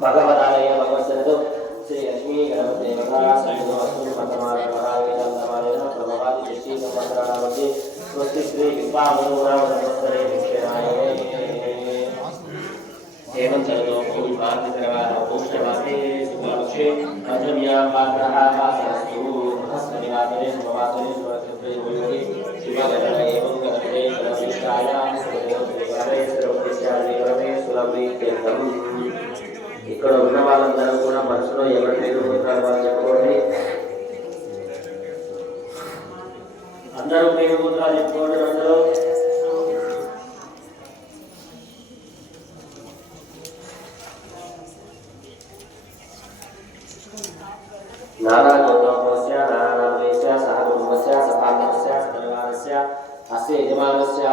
भगवदालय भगवत्सरतो श्री लक्ष्मी गणपते नमः साईं महावेदांतमालेन प्रभवादि दृष्टि संवत्सराणामध्ये स्वस्ति श्री विश्वावसुनाम संवत्सरे दक्षिणाये एवं चलो ओम भारती सर्वाणो पुष्यमासे सुपक्षे अजम्या पात्रः वासस्तु हस्तनिवासने शुभवासने शुभक्षेत्रे योगी शिवगणः एवं गणपते गणविष्ठायां सुदेवदेवरे सर्वदेशादेवरे सुलभीत्यर्थम् ఇక్కడ ఉన్న వాళ్ళందరూ కూడా మనసులో ఎవరి పేరు పోతారో వాళ్ళు చెప్పుకోండి. అందరూ పేరు పోతారో చెప్పుకోండి. మనసులో నానా గౌతమస్య నానానామేస్య సహ కుటుంబస్య సపాంగస్య సపరివారస్య అస్య యజమానస్య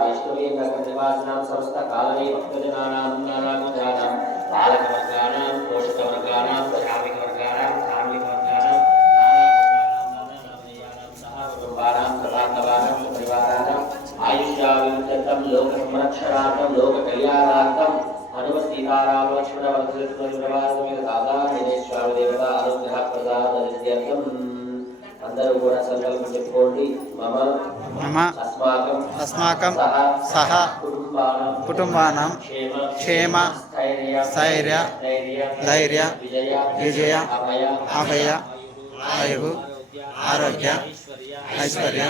వైష్ణవీ నగరనివాసినాం సమస్త కాలనీ భక్తజనానాం నానాగుణానాం బాలకవర్గానాం పోషకవర్గానాం శ్రామికవర్గానాం కార్మికవర్గానాం నానావర్గానాం సహ కుటుంబానాం సభాంగవానాం పరివారానాం ఆయుష్యావింతం లోక సంరక్షణార్థం లోక కళ్యాణార్థం హనుమత్ సీతారామ లక్ష్మణ వరదలక్ష్మణ దాదా దినేశ్వర దేవత అనుగ్రహ ప్రదానం అందరూ కూడా సంకల్పం చెప్పుకోండి. మమ అస్మాకం సహ కుటుంబానాం క్షేమ స్థైర్య ధైర్య విజయ అభయ ఆయు ఆరోగ్య ఐశ్వర్య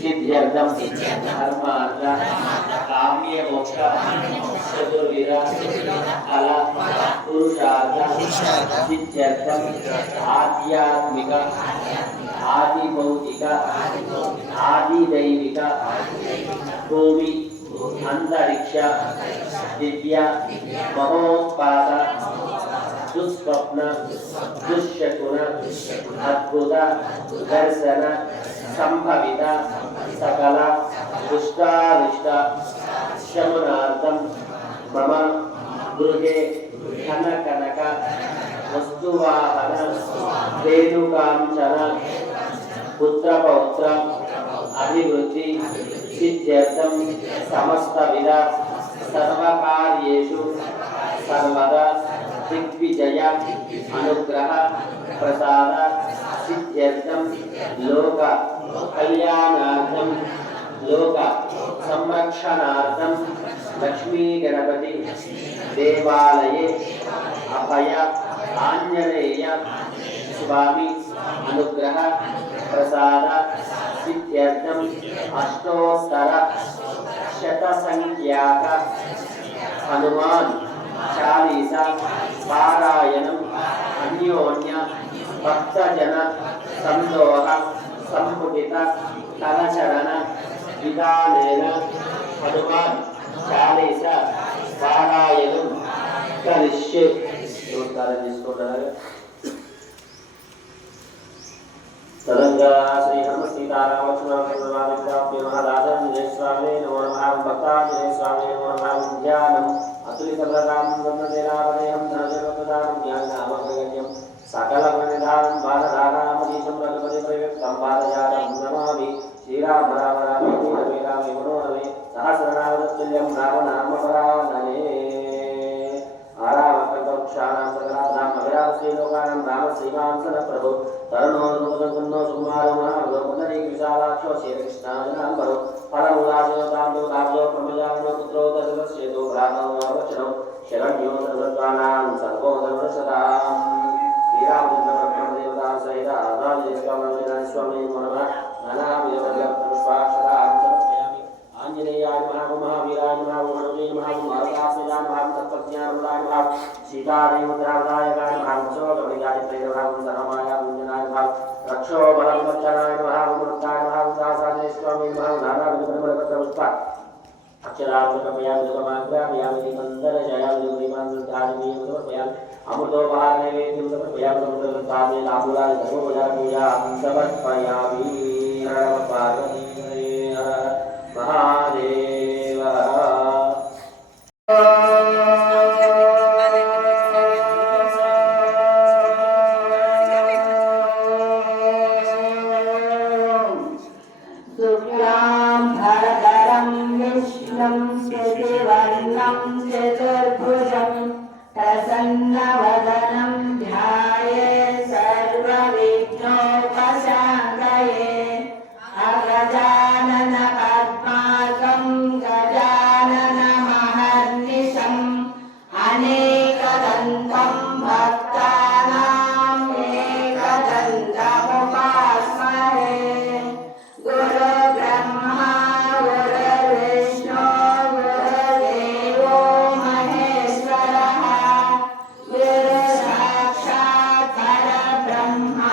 సిద్ధ్యర్థం ధర్మార్థ కామ్య మోక్ష చతుర్విధ ఫల పురుషార్థ సిద్ధ్యర్థం ఆధ్యాత్మిక ఆది భౌతిక ఆది దైవిక భూమి అంతరిక్ష దివ్య మహోత్పాద దుస్వప్న దుశ్శకున అద్భుత దర్శన సంభవిత సకల దుష్టారిష్ట శమనార్థం మమ గృహే ధన కనక వస్తువాహన రేణుకాంచన పుత్రపౌత్ర అభివృద్ధి సిద్ధ్యర్థం సమస్త విధ సర్వకార్యేషు సర్వదా దిగ్విజయ అనుగ్రహ ప్రసాద సిద్ధ్యర్థం లోక కళ్యాణార్థం లోక సంరక్షణార్థం లక్ష్మీ గణపతి దేవాలయే అభయ ఆంజనేయ స్వామి అనుగ్రహ ప్రసాద సిద్ధ్యర్థం అష్టోత్తర శత సంఖ్యాక హనుమాన్ చాలీసా పారాయణం అన్యోన్య భక్తజన సందోహ సంపుటిత కరచరణ విధానేన హనుమాన్ చాలీసా పారాయణం కరిష్యే. నమస్కారం చేసుకుంటారు. తదంగా శ్రీ హనుమత్ సీతారామ స్వామి నమో నమః భక్తాంజనేయ స్వామి నమో నమః ధ్యానం అతులితవ్రతాం వందనేరావదేహం ధనజగదానం జ్ఞానామగణ్యం సకల ప్రణిధానం బాలధారామదీశం రఘుపతి ప్రయుక్తం బాలజాలం నమామి శ్రీరామ రామ రామేతి రమే రామే మనోరమే సహస్రనామతుల్యం రామనామపరాధనే ఆరామకల్పవృక్షాణాం సకలాభాం అభిరామ శ్రీలోకానాం రామ శ్రీమాంసన ప్రభు తరుణో నూతనో సుకుమారో మహాభగవంతరీ విశాలాక్షో శ్రీకృష్ణాజనాంబరో ఫలమూలాజోతాంతో తాబ్లో ప్రమజానో పుత్రో దశరథ్యేతో భ్రాతోవచనో శరణ్యో సర్వత్వానాం సర్వో సర్వశతాం శ్రీరామచంద్ర బ్రహ్మదేవతా సహిత ఆదాజేశ్వరాయ స్వామి నమః నానావిధపుష్పాక్షరాం సమర్పయామి. ఆంజనేయాయ నమః మహావీరాయ నమః హనుమతే నమః మారుతాసేనాయ నమః తత్వజ్ఞానముదాయ నమః సీతాదేవోద్ధారకాయ నమః సోగమయాయ నమః ధర్మాయ గుంజనాయ నమః రక్షో బలవచ్చనాయ నమః ముక్తాయ నమః దాసాయ స్వామి నమః నానావిధపుష్ప అక్షరాక్షరమయామి దుఃఖమాగ్రహమయామి మందరజయామి దుఃఖమాగ్రహామి సమర్పయామి. అమృతోపహారనైవేద్యం సమర్పయామి. సముద్రవృత్తాన్ని తాంబూలాన్ని ధర్మోపచారపూజాం సమర్పయామి. హర పార్వతీ హర మహాదేవ. శుక్లాం భరధరం प्रसन्नवदनं ध्यायेत् सर्वविघ्नोपशान्तये अगजानन पद्मार्कं गजाननमहर्निशम् अनेकदन्तं भक्तानां एकदन्तमुपास्महे गुरुब्रह्मा गुरुर्विष्णु गुरुर्देवो महेश्वरः गुरुसाक्षात् परब्रह्मा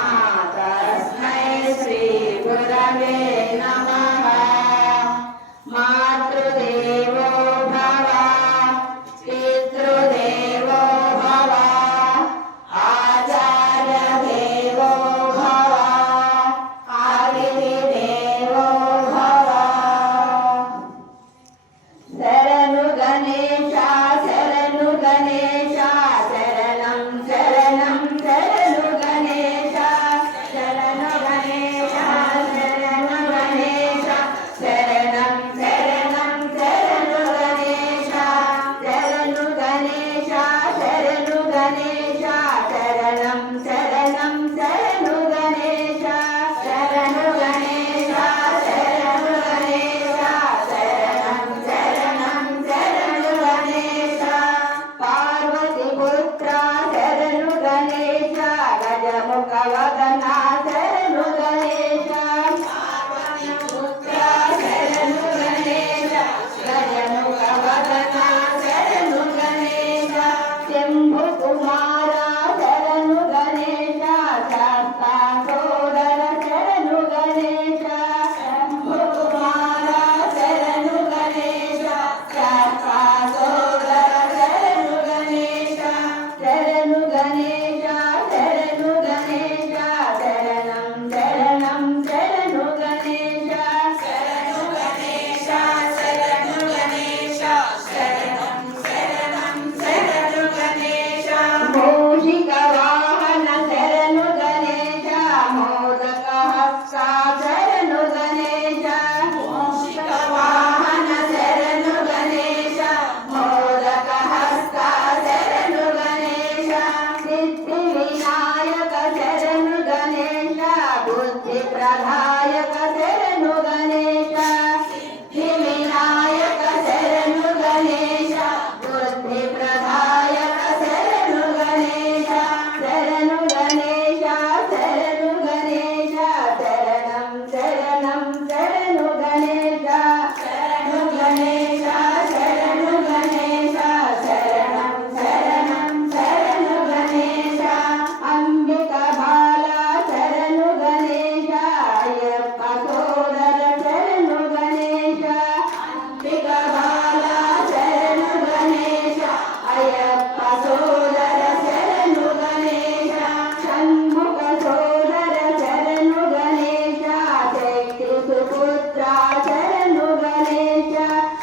तस्मै श्रीगुरवे नमः मातृदेवो भव पितृदेवो भव आचार्यदेवो भव आदिदेवो भव शरणु गणेश शरणु गणेश शरणं शरणं शरणु गणेश शरणु गणेश शरणु गणेश शरणं शरणं शरणु गणेश शरणु गणेश शरणु गणेश शरणं शरणं शरणु गणेश शरणु गणेश शरणु गणेश शरणं शरणं शरणु गणेश पार्वतीपुत्र शरणु गणेश गजमुखवदना शरणु गणेश पार्वतीपुत्र शरणु गणेश गजमुखवदना शरणु गणेश शंभुकुमार शरणु गणेश शास्ता सोदर शरणु गणेश शंभुकुमार शरणु गणेश शास्ता सोदर शरणु गणेश शरणु गणेश शरणु गणेश शरणं शरणं शरणु गणेश शरणु गणेश शरणु गणेश शरणं शरणं शरणु गणेश मूषिकवाहन शरणु गणेश मोदकहस्ता शरणु गणेश मूषिकवाहन शरणु गणेश मोदकहस्ता शरणु गणेश सिद्धिविनायक शरणु गणेश बुद्धिप्रदायक शरणु गणेश सिद्धिविनायक शरणु गणेश बुद्धिप्रदायक शरणु गणेश शरणु गणेश शरणु गणेश शरणं शरणं शरणु गणेश शरणु गणेश शरणु गणेश शरणं शरणं शरणु गणेश अंबिका बाला शरणु गणेश अय्यप्प सोदर शरणु गणेश अंबिका बाला शरणु गणेश अय्यप्प सोदर शरणु गणेश षण्मुख सोदर शरणु गणेश शक्ति सुपुत्र शरणु गणेश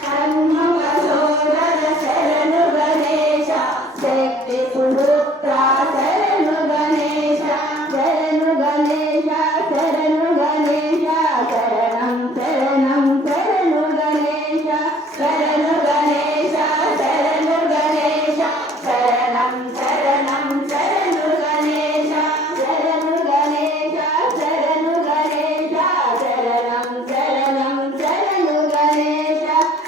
षण्मुख सोदर शरणु गणेश शक्ति सुपुत्र शरणु गणेश शरणु गणेश शरणु गणेश शरणं शरणं शरणु गणेश शरणु गणेश शरणु गणेश शरणं शरणं शरणु गणेश शरणु गणेश शरणु गणेश शरणं शरणं शरणु गणेश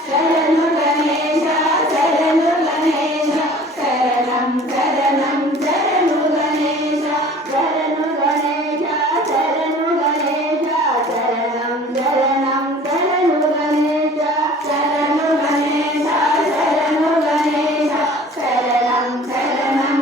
शरणु गणेश शरणु गणेश शरणं शरणं शरणु गणेश शरणु गणेश शरणु गणेश शरणं शरणं शरणु गणेश शरणु गणेश शरणु गणेश शरणं शरणं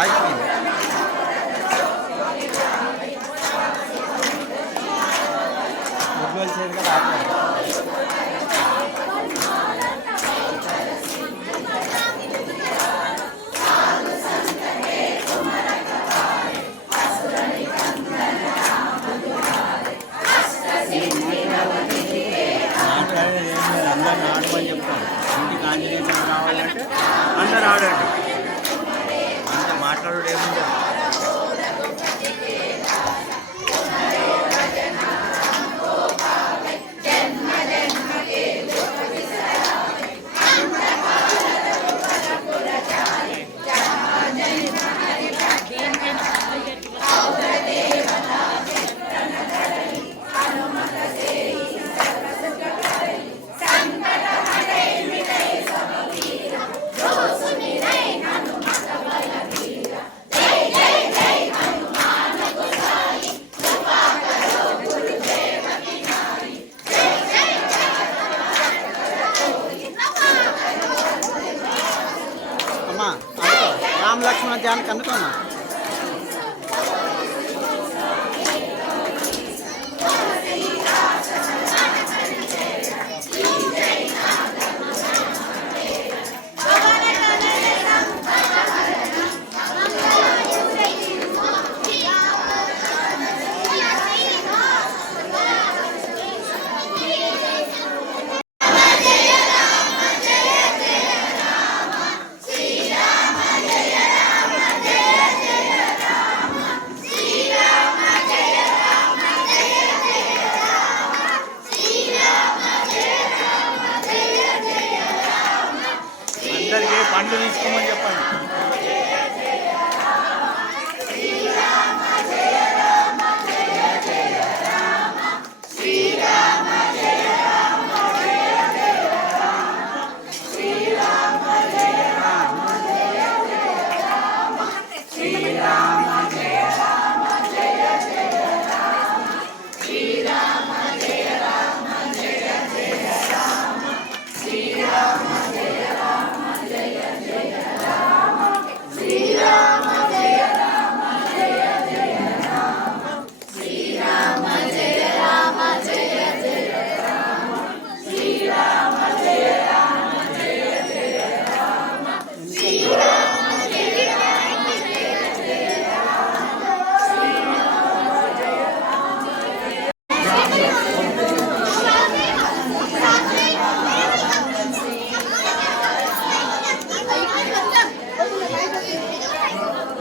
ఆగిపోయింది. ఫుట్బాల్ సైడ్ కదా ఆగిపోయింది. మాట్లాడేది ఏం లేదు, అందరిని ఆడమని చెప్తాను. ఇంటికి ఆంజనేయ స్వామి కావాలంటే అందరు ఆడండి, అంత మాట్లాడు ఏముంది. అమ్మా అనుకో, రామ లక్ష్మణ జానకి అనుకోమ్మా. అందరికీ పండ్లు తీసుకోమని చెప్పండి.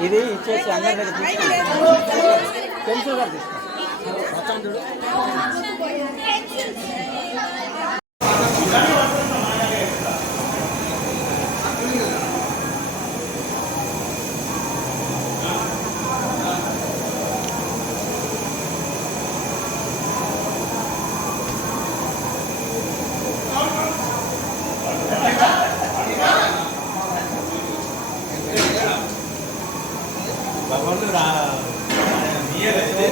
ఇది ఇచ్చేసి అందరి దగ్గర పెన్సిల్ గారు తీసుకో. భగవంతుడు రా నీయలేదు